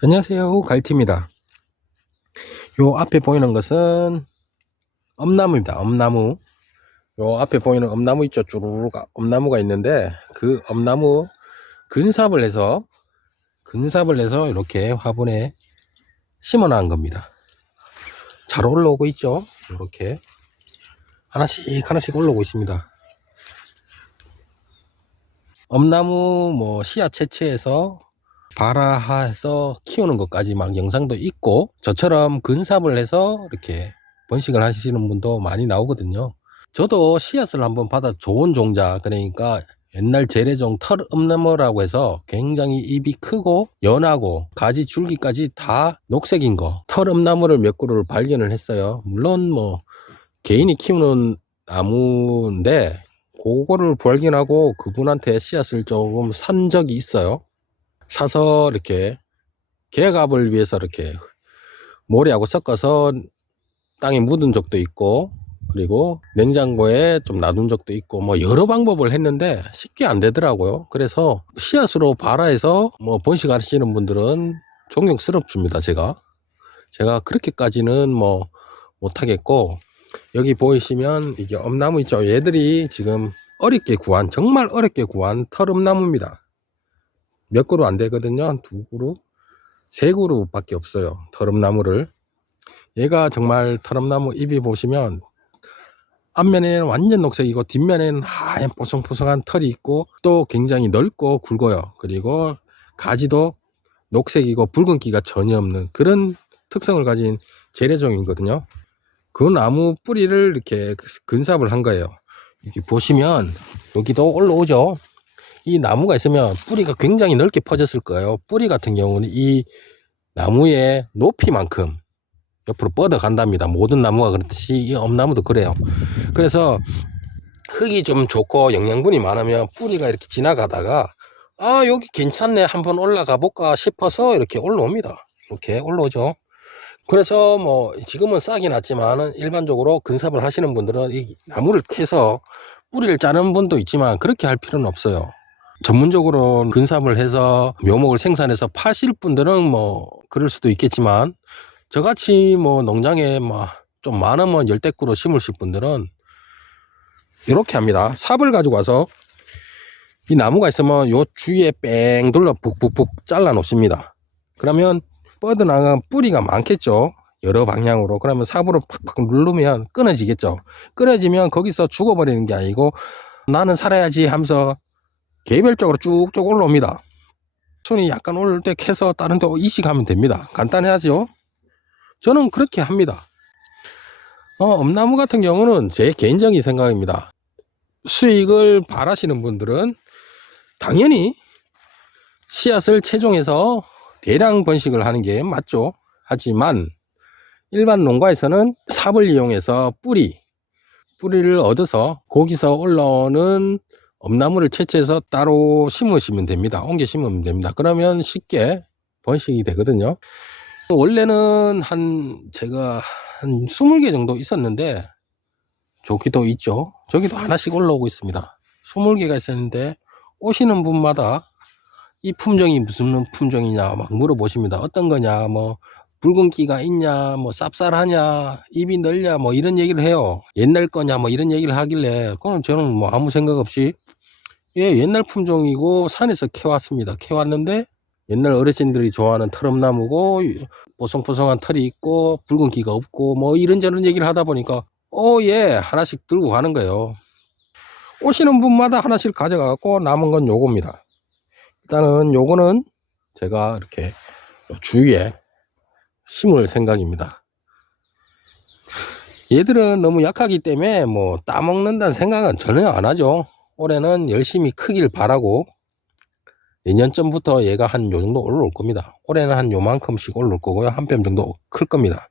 안녕하세요, 갈티입니다. 요 앞에 보이는 것은 엄나무입니다. 엄나무. 요 앞에 보이는 엄나무 있죠? 쭈루루가 엄나무가 있는데, 그 엄나무 근삽을 해서 이렇게 화분에 심어 놓은 겁니다. 잘 올라오고 있죠? 이렇게 하나씩 올라오고 있습니다. 엄나무 씨앗 채취해서 발화해서 키우는 것까지 막 영상도 있고, 저처럼 근삽을 해서 이렇게 번식을 하시는 분도 많이 나오거든요. 저도 씨앗을 한번 받아 좋은 종자, 그러니까 옛날 재래종 털엄나무라고 해서 굉장히 잎이 크고 연하고 가지 줄기까지 다 녹색인 거 털엄나무를 몇 그루를 발견을 했어요. 물론 개인이 키우는 나무인데 그거를 발견하고 그분한테 씨앗을 조금 산 적이 있어요. 사서 이렇게 개갑을 위해서 이렇게 모래하고 섞어서 땅에 묻은 적도 있고, 그리고 냉장고에 좀 놔둔 적도 있고, 여러 방법을 했는데 쉽게 안 되더라고요. 그래서 씨앗으로 발화해서 번식하시는 분들은 존경스럽습니다. 제가 그렇게까지는 못하겠고, 여기 보이시면 이게 엄나무 있죠? 얘들이 지금 정말 어렵게 구한 털엄나무입니다. 몇 그루 안 되거든요. 한 2그루, 3그루 밖에 없어요. 털엄나무를. 얘가 정말 털엄나무 잎이 보시면 앞면에는 완전 녹색이고 뒷면에는 하얀 뽀송뽀송한 털이 있고 또 굉장히 넓고 굵어요. 그리고 가지도 녹색이고 붉은기가 전혀 없는 그런 특성을 가진 재래종이거든요. 그 나무 뿌리를 이렇게 근삽을 한 거예요. 이렇게 보시면 여기도 올라오죠. 이 나무가 있으면 뿌리가 굉장히 넓게 퍼졌을 거예요. 뿌리 같은 경우는 이 나무의 높이만큼 옆으로 뻗어 간답니다. 모든 나무가 그렇듯이 이 엄나무도 그래요. 그래서 흙이 좀 좋고 영양분이 많으면 뿌리가 이렇게 지나가다가 여기 괜찮네 한번 올라가 볼까 싶어서 이렇게 올라옵니다. 이렇게 올라오죠. 그래서 지금은 싹이 났지만 일반적으로 근삽을 하시는 분들은 이 나무를 캐서 뿌리를 자르는 분도 있지만 그렇게 할 필요는 없어요. 전문적으로 근삽을 해서 묘목을 생산해서 파실 분들은 그럴 수도 있겠지만, 저같이 농장에 좀 많으면 열댓 그루 심으실 분들은 이렇게 합니다. 삽을 가지고 와서 이 나무가 있으면 요 주위에 뺑 둘러 북북북 잘라 놓습니다. 그러면 뻗어나간 뿌리가 많겠죠. 여러 방향으로. 그러면 삽으로 팍팍 누르면 끊어지겠죠. 끊어지면 거기서 죽어버리는 게 아니고 나는 살아야지 하면서 개별적으로 쭉쭉 올라옵니다. 손이 약간 올릴 때 캐서 다른 데 이식하면 됩니다. 간단하죠. 저는 그렇게 합니다. 엄나무 같은 경우는 제 개인적인 생각입니다. 수익을 바라시는 분들은 당연히 씨앗을 채종해서 대량 번식을 하는 게 맞죠. 하지만 일반 농가에서는 삽을 이용해서 뿌리를 얻어서 거기서 올라오는 엄나무를 채취해서 따로 심으시면 됩니다. 옮겨 심으면 됩니다. 그러면 쉽게 번식이 되거든요. 원래는 제가 한 20개 정도 있었는데, 저기도 있죠. 저기도 하나씩 올라오고 있습니다. 20개가 있었는데, 오시는 분마다 이 품종이 무슨 품종이냐 막 물어보십니다. 어떤 거냐, 붉은기가 있냐, 쌉쌀하냐, 입이 넓냐, 이런 얘기를 해요. 옛날 거냐, 이런 얘기를 하길래, 그럼 저는 아무 생각 없이, 옛날 품종이고 산에서 캐왔습니다. 캐왔는데, 옛날 어르신들이 좋아하는 털엄나무고 뽀송뽀송한 털이 있고 붉은기가 없고 이런저런 얘기를 하다 보니까 하나씩 들고 가는 거예요. 오시는 분마다 하나씩 가져가고 남은 건 요겁니다. 일단은 요거는 제가 이렇게 주위에 심을 생각입니다. 얘들은 너무 약하기 때문에 따먹는다는 생각은 전혀 안 하죠. 올해는 열심히 크길 바라고, 내년쯤부터 얘가 한 요 정도 올라올 겁니다. 올해는 한 요만큼씩 올라올 거고요. 한 뼘 정도 클 겁니다.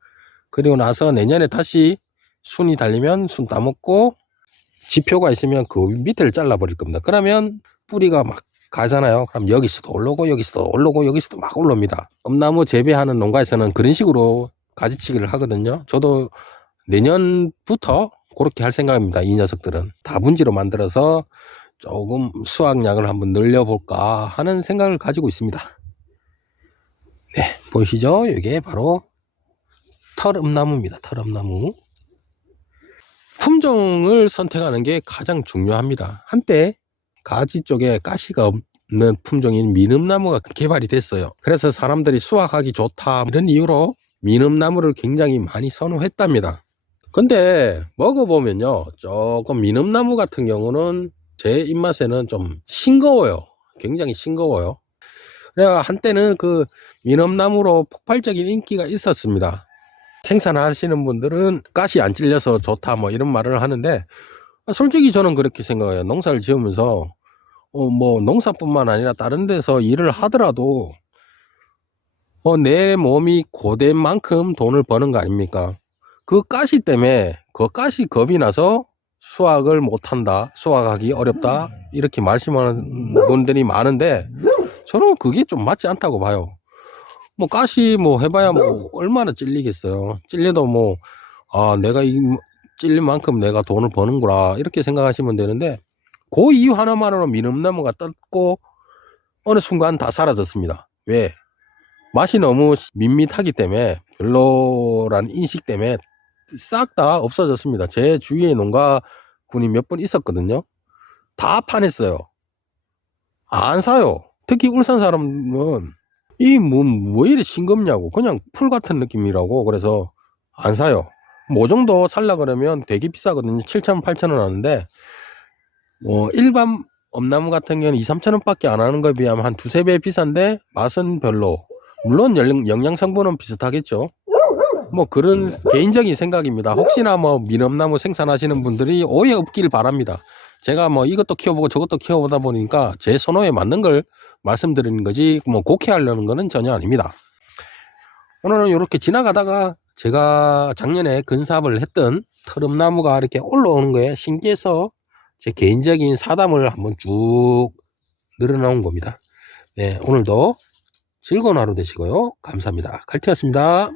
그리고 나서 내년에 다시 순이 달리면 순 따먹고, 지표가 있으면 그 밑을 잘라 버릴 겁니다. 그러면 뿌리가 막 가잖아요. 그럼 여기서도 올라오고 여기서도 올라오고 여기서도 막 올라옵니다. 엄나무 재배하는 농가에서는 그런 식으로 가지치기를 하거든요. 저도 내년부터 그렇게 할 생각입니다. 이 녀석들은 다분지로 만들어서 조금 수확량을 한번 늘려볼까 하는 생각을 가지고 있습니다. 네, 보이시죠? 이게 바로 털음나무입니다. 털음나무. 품종을 선택하는 게 가장 중요합니다. 한때 가지 쪽에 가시가 없는 품종인 미음나무가 개발이 됐어요. 그래서 사람들이 수확하기 좋다 이런 이유로 미음나무를 굉장히 많이 선호했답니다. 근데 먹어보면요, 조금 미음나무 같은 경우는 제 입맛에는 좀 싱거워요. 굉장히 싱거워요. 그래서 한때는 그 미음나무로 폭발적인 인기가 있었습니다. 생산하시는 분들은 가시 안 찔려서 좋다 뭐 이런 말을 하는데, 솔직히 저는 그렇게 생각해요. 농사를 지으면서 뭐 농사뿐만 아니라 다른 데서 일을 하더라도 내 몸이 고된 만큼 돈을 버는 거 아닙니까? 그 가시 때문에 그 가시 겁이 나서 수확을 못한다, 수확하기 어렵다 이렇게 말씀하는 분들이 많은데, 저는 그게 좀 맞지 않다고 봐요. 뭐 가시 뭐 해봐야 뭐 얼마나 찔리겠어요. 찔려도 뭐 내가 이 찔린 만큼 내가 돈을 버는구나 이렇게 생각하시면 되는데, 그 이유 하나만으로 미음나무가 떴고 어느 순간 다 사라졌습니다. 왜? 맛이 너무 밋밋하기 때문에, 별로라는 인식 때문에 싹 다 없어졌습니다. 제 주위에 농가분이 몇 분 있었거든요. 다 파냈어요. 안 사요. 특히 울산 사람은 왜 이래 싱겁냐고, 그냥 풀 같은 느낌이라고. 그래서 안 사요. 모종도 살라 그러면 되게 비싸거든요. 7,000원, 8,000원 하는데, 일반 엄나무 같은 경우는 2, 3,000원 밖에 안 하는 거에 비하면 한 두세 배 비싼데 맛은 별로. 물론 영양 성분은 비슷하겠죠. 뭐 그런 개인적인 생각입니다. 혹시나 뭐 미음나무 생산하시는 분들이 오해 없길 바랍니다. 제가 뭐 이것도 키워보고 저것도 키워보다 보니까 제 선호에 맞는 걸 말씀드리는 거지, 뭐 곡해하려는 거는 전혀 아닙니다. 오늘은 이렇게 지나가다가 제가 작년에 근삽을 했던 털음나무가 이렇게 올라오는 거에 신기해서 제 개인적인 사담을 한번 쭉 늘어놓은 겁니다. 네, 오늘도 즐거운 하루 되시고요. 감사합니다. 칼티였습니다.